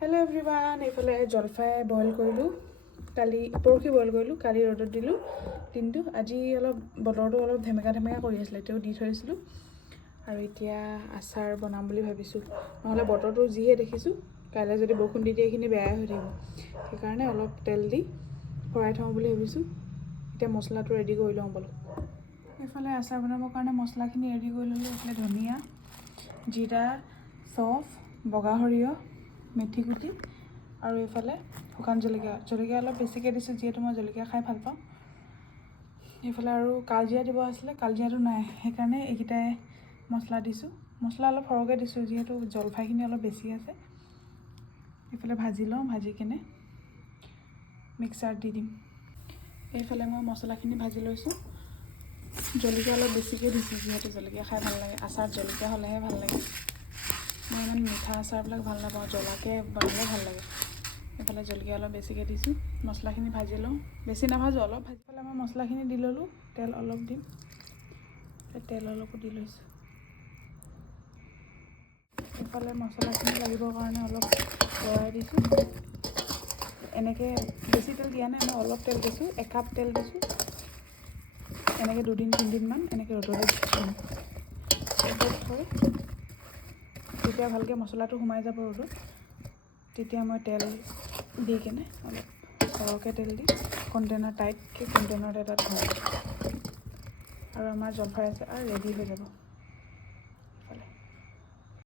Hello' everyone, এইফালে জলফাই boil কৰিলোঁ, পৰহি বইল কৰিলোঁ, কালি ৰ'দত দিলোঁ দিনটো। আজি অলপ বতৰটো অলপ ধেমেকা কৰি আছিলে, তেও দি থৈ দিছিলোঁ। আৰু এতিয়া আচাৰ বনাম বুলি ভাবিছোঁ, নহ'লে বতৰটো যিহে দেখিছোঁ কাইলৈ যদি বৰষুণ দি দিয়ে এইখিনি বেয়াই হৈ থাকিব। সেইকাৰণে অলপ তেল দি ভৰাই থওঁ বুলি ভাবিছোঁ। এতিয়া মছলাটো ৰেডি কৰি লওঁ ব'লক। এইফালে আচাৰ বনাবৰ কাৰণে মছলাখিনি ৰেডি কৰি ল'লোঁ। এইফালে ধনিয়া, জিৰা, চফ, বগা সৰিয়হ, মেথি গুটি আৰু এইফালে শুকান জলকীয়া অলপ বেছিকৈ দিছোঁ, যিহেতু মই জলকীয়া খাই ভাল পাওঁ। এইফালে আৰু কালজিৰা দিব আছিলে, কালজিৰাটো নাই, সেইকাৰণে এইকেইটাই মছলা দিছোঁ। মছলা অলপ সৰহকৈ দিছোঁ, যিহেতু জলফাইখিনি অলপ বেছি আছে। এইফালে ভাজি লওঁ, ভাজি কিনে মিক্সাৰত দি দিম। এইফালে মই মছলাখিনি ভাজি লৈছোঁ। জলকীয়া অলপ বেছিকৈ দিছোঁ, যিহেতু জলকীয়া খাই ভাল লাগে। আচাৰত জলকীয়া হ'লেহে ভাল লাগে। মই ইমান মিঠা আচাৰবিলাক ভাল নাপাওঁ, জ্বলাকৈ বনালে ভাল লাগে। এইফালে জলকীয়া অলপ বেছিকৈ দিছোঁ। মছলাখিনি ভাজি লওঁ, বেছি নাভাজোঁ, অলপ ভাজি পেলাই মই মছলাখিনি দি ল'লোঁ। তেল অলপ দিম, তেল অলপো দি লৈছোঁ। এইফালে মছলাখিনি লাগিবৰ কাৰণে অলপ লৰাই দিছোঁ। এনেকৈ বেছি তেল দিয়া নাই, মই অলপ তেল দিছোঁ, 1 কাপ তেল দিছোঁ। এনেকৈ 2-3 দিনমান এনেকৈ ৰ'দলৈ থ'ম। ৰ'দত থৈ যেতিয়া ভালকৈ মছলাটো সোমাই যাব ৰ'দত, তেতিয়া মই তেল দি কিনে অলপ সৰহকৈ তেল দি টাইটকৈ কণ্টেইনাৰ এটাত ভৰাই দিম। আৰু আমাৰ জলফাই আচাৰ ৰেডি হৈ যাব।